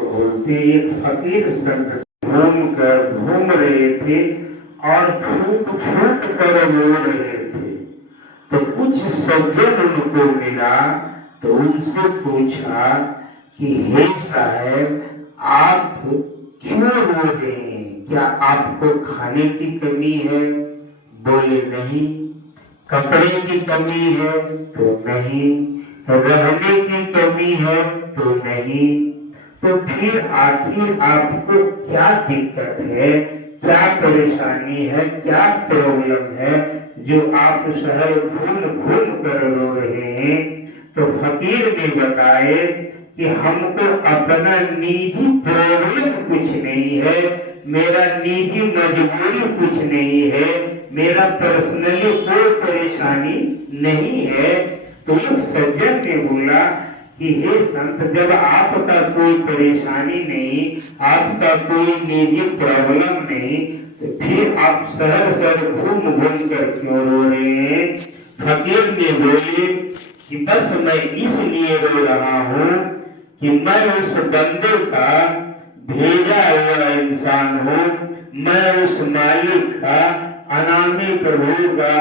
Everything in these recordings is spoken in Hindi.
बोलते एक फकीर संत घूम रहे थे और फूट फूट कर रो रहे थे। तो कुछ सज्जन उनको मिला तो उनसे पूछा कि हे साहब, आप क्यों रो रहे हैं? क्या आपको खाने की कमी है? बोले नहीं। कपड़े की कमी है? तो नहीं। रहने की कमी है? तो नहीं। तो फिर आखिर आपको क्या दिक्कत है, क्या परेशानी है, क्या प्रॉब्लम है जो आप शहर घूम घूम कर रो रहे हैं? तो फकीर ने बताए कि हमको अपना निजी प्रॉब्लम कुछ नहीं है, मेरा निजी मजबूरी कुछ नहीं है, मेरा पर्सनली कोई परेशानी नहीं है। तो एक सज्जन ने बोला कि हे संत, जब आपका कोई परेशानी नहीं, आपका कोई निजी प्रॉब्लम नहीं, तो फिर आप शहर शहर घूम घूम कर क्यों रो रहे हैं? फकीर ने बोले कि बस मैं इसलिए रो रहा हूँ कि मैं उस बंदे का भेजा हुआ इंसान हूँ, मैं उस मालिक का, अनामी प्रभु का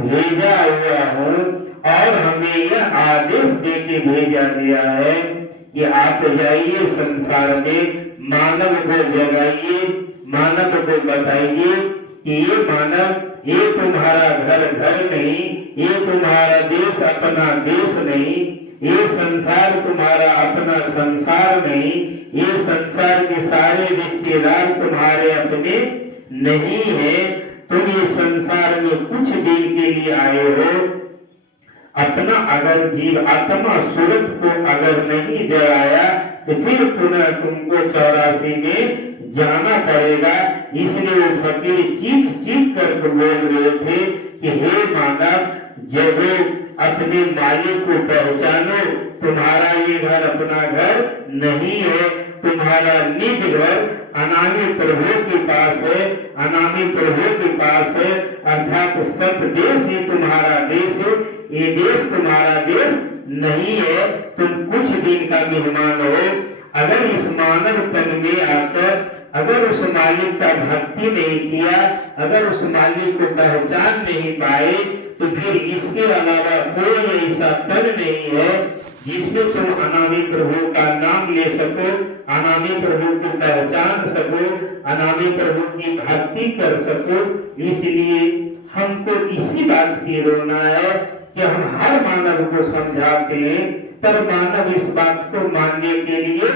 भेजा हुआ हूँ और हमें यह आदेश देके भेजा गया है कि आप जाइए संसार में, मानव को जगाइए, मानव को बताइए कि ये मानव, ये तुम्हारा घर घर नहीं, ये तुम्हारा देश अपना देश नहीं, ये संसार तुम्हारा अपना संसार नहीं, ये संसार के सारे रिश्तेदार तुम्हारे अपने नहीं है। तुम ये संसार में कुछ दिन के लिए आए हो, अपना अगर जीव आत्मा सूरत को अगर नहीं जगाया तो फिर पुनः तुमको 84 में जाना पड़ेगा। इसलिए वो फकीर चीख चीख कर बोल रहे थे कि हे मानव, जब अपने मालिक को पहचानो, तुम्हारा ये घर अपना घर नहीं है, तुम्हारा निज घर अनामी प्रभु के पास है, अनामी प्रभु के पास है, अर्थात सत देश ही तुम्हारा देश है, ये देश तुम्हारा देश नहीं है। तुम कुछ दिन का मेहमान हो। अगर इस मानव तन में आकर अगर उस मालिक का भक्ति नहीं किया, अगर उस मालिक को पहचान नहीं पाए, तो फिर इसके अलावा कोई ऐसा तन नहीं है जिसमें तुम अनामी प्रभु का नाम ले सको, अनामी प्रभु को पहचान सको, अनामी प्रभु की भक्ति कर सको। इसलिए हमको इसी बात की रोना है कि हम हर मानव को समझाते हैं, पर मानव इस बात को मानने के लिए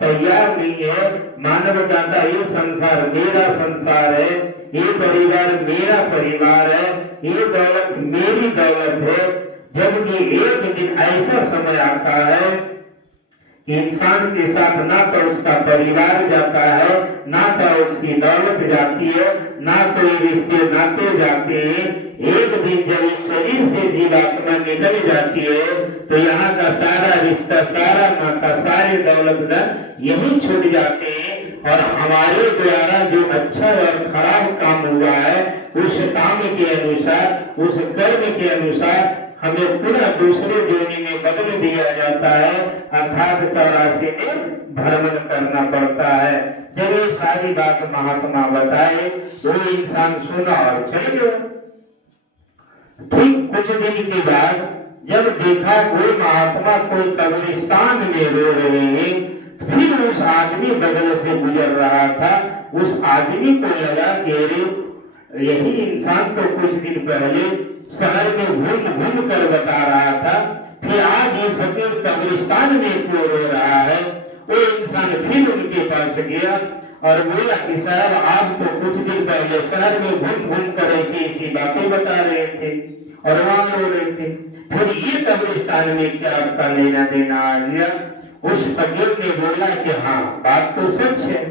तैयार नहीं है। मानव कहता है ये संसार मेरा संसार है, ये परिवार मेरा परिवार है, ये दौलत मेरी दौलत है। जबकि एक दिन ऐसा समय आता है इंसान के साथ ना तो उसका परिवार जाता है, ना तो उसकी दौलत जाती है, ना कोई रिश्ते नाते जाते हैं। एक दिन जब इस शरीर से जीवात्मा निकल जाती है तो यहाँ का सारा रिश्ता, सारा नाता, सारे दौलत यही छूट जाते हैं। और हमारे द्वारा जो अच्छा और खराब काम हुआ है, उस काम के अनुसार, उस कर्म के अनुसार हमें पुनः दूसरे जोनी में बदल दिया जाता है, अर्थात 84 में भ्रमण करना पड़ता है। जब ये सारी बात महात्मा बताए वो इंसान सुना और चल गया। ठीक कुछ दिन के बाद जब देखा कोई महात्मा कोई कब्रिस्तान में रो रहे हैं, फिर उस आदमी बगल से गुजर रहा था। उस आदमी को लगा कि यही इंसान तो कुछ दिन पहले शहर में घूम घूम कर बता रहा था, फिर आज ये फकीर कब्रिस्तान में क्यों रो रहा है? वो इंसान फिर उनके पास गया और बोला कि साहब, आप तो कुछ दिन पहले शहर में घूम घूम कर ऐसी बातें बता रहे थे और वहां रो रहे थे, फिर ये कब्रिस्तान में क्या आपका लेना देना आ गया? उस फकीर ने बोला कि हाँ, बात तो सच है,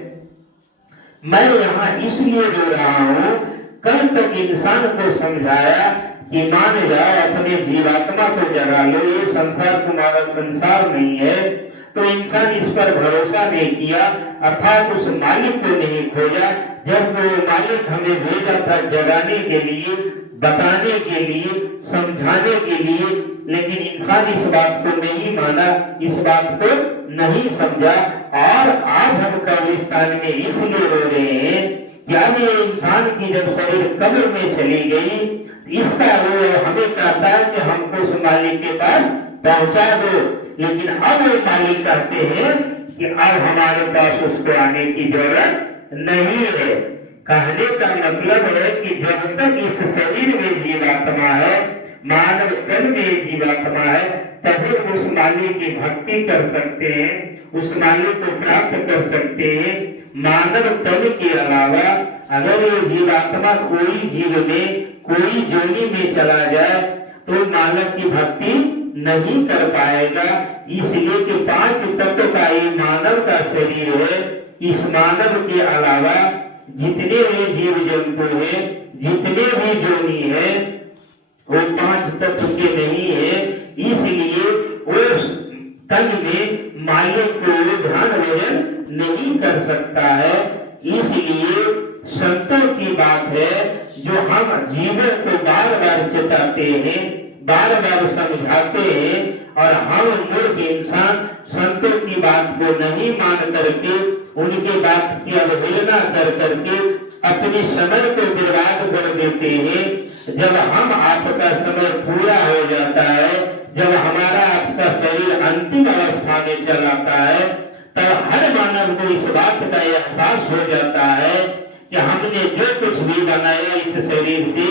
मैं यहाँ इसलिए रो रहा हूँ, कल तक इंसान को समझाया कि मान जाओ, अपने जीवात्मा को जगा लो, ये संसार तुम्हारा संसार नहीं है। तो इंसान इस पर भरोसा नहीं किया, अर्थात उस मालिक को नहीं खोजा। जब वो मालिक हमें भेजा था जगाने के लिए, बताने के लिए, समझाने के लिए, लेकिन इंसान इस बात को नहीं माना, इस बात को नहीं समझा और वाले स्थान में इसलिए रो रहे हैं कि अब ये इंसान की जब शरीर कब्र में चली गई, इसका वो हमें कहता है कि हमको उस मालिक के पास पहुंचा दो, लेकिन अब वो मालिक कहते हैं कि अब हमारे पास उसको आने की जरूरत नहीं है। कहने का मतलब है कि जब तक इस शरीर में जीवात्मा है, मानव तन में जीवात्मा है, तभी उस मालिक की भक्ति कर सकते हैं, उस मालिक को प्राप्त कर सकते हैं। मानव तन के अलावा अगर ये जीवात्मा कोई जीव में, कोई जोनी में चला जाए तो मानव की भक्ति नहीं कर पाएगा। इसलिए कि 5 तत्व का ये मानव का शरीर है। इस मानव के अलावा जितने भी जीव जंतु हैं, जितने भी जोनी है, वो 5 तत्व के नहीं है। इसलिए उस तन में मालिक को ध्यान भजन नहीं कर सकता है। इसलिए संतों की बात है जो हम जीवों को बार बार चेताते हैं, बार बार समझाते हैं, और हम मूर्ख इंसान संतों की बात को नहीं मान करके, उनके बात की अवहेलना कर करके अपने समय को बर्बाद कर देते हैं। जब हम आपका समय पूरा हो जाता है, जब हमारा आपका शरीर अंतिम अवस्था में चला आता है, तब हर मानव को इस बात का एहसास हो जाता है कि हमने जो कुछ भी बनाया इस शरीर से,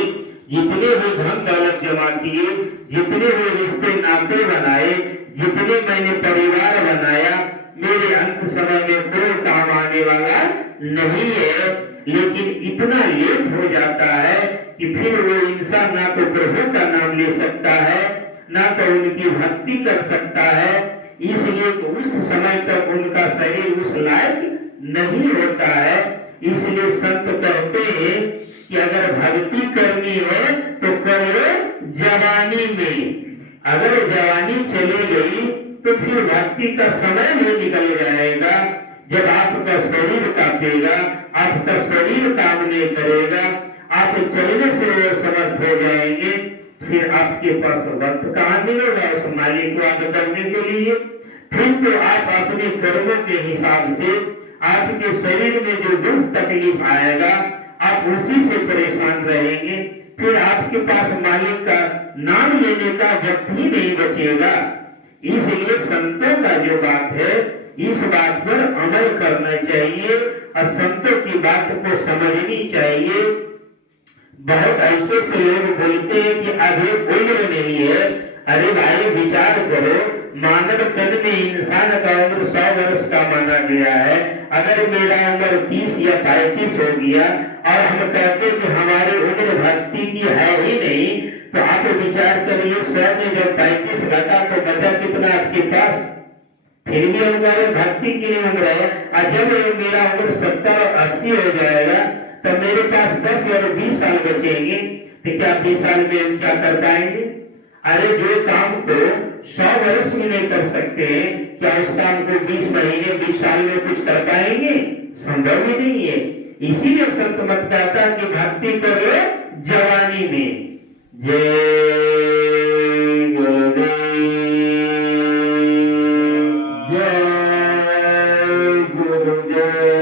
जितने भी धन दौलत जमा किए, जितने भी रिश्ते नाते बनाए, जितने मैंने परिवार बनाया, मेरे अंत समय में कोई काम आने वाला नहीं है। लेकिन इतना लेट हो जाता है कि फिर वो इंसान ना तो प्रभु का नाम ले सकता है, ना तो उनकी भक्ति कर सकता है। इसलिए उस समय तक उनका शरीर उस लायक नहीं होता है। इसलिए संत कहते हैं कि अगर भक्ति करनी है तो करो जवानी में। अगर जवानी चली गई तो फिर भक्ति का समय भी निकल जाएगा। जब आपका शरीर कांपेगा, आपका शरीर काम नहीं करेगा, आप चलने से समर्थ हो जाएंगे, फिर आपके पास वक्त कहाँ मिलेगा उस मालिक को याद करने के लिए। फिर तो आप अपने कर्मों के हिसाब से आपके शरीर में जो दुख तकलीफ आएगा, आप उसी से परेशान रहेंगे। फिर आपके पास मालिक का नाम लेने का वक्त ही नहीं बचेगा। इसलिए संतों का जो बात है, इस बात पर अमल करना चाहिए और संतों की बात को समझनी चाहिए। बहुत ऐसे से लोग बोलते हैं कि अभी उम्र नहीं है। अरे भाई विचार करो, मानव तन में इंसान का उम्र 100 वर्ष का माना गया है। अगर मेरा उम्र 30 या 35 हो गया और हम कहते कि हमारी उम्र भक्ति की है ही नहीं, तो आप विचार करिए 100 में जब 35 घटा तो बचा कितना आपके पास? फिर भी हमारे भक्ति की नहीं उम्र है। और जब मेरा उम्र 70 और 80 हो जाएगा तो मेरे पास 10 या 20 साल बचेंगे, तो क्या 20 साल में हम क्या कर पाएंगे? अरे जो काम को 100 वर्ष में नहीं कर सकते, क्या उस काम को 20 महीने 20 साल में कुछ कर पाएंगे? संभव ही नहीं है। इसीलिए संत मत कहता कि भक्ति करो जवानी में। जय गुरुदेव, जय गुरुदेव।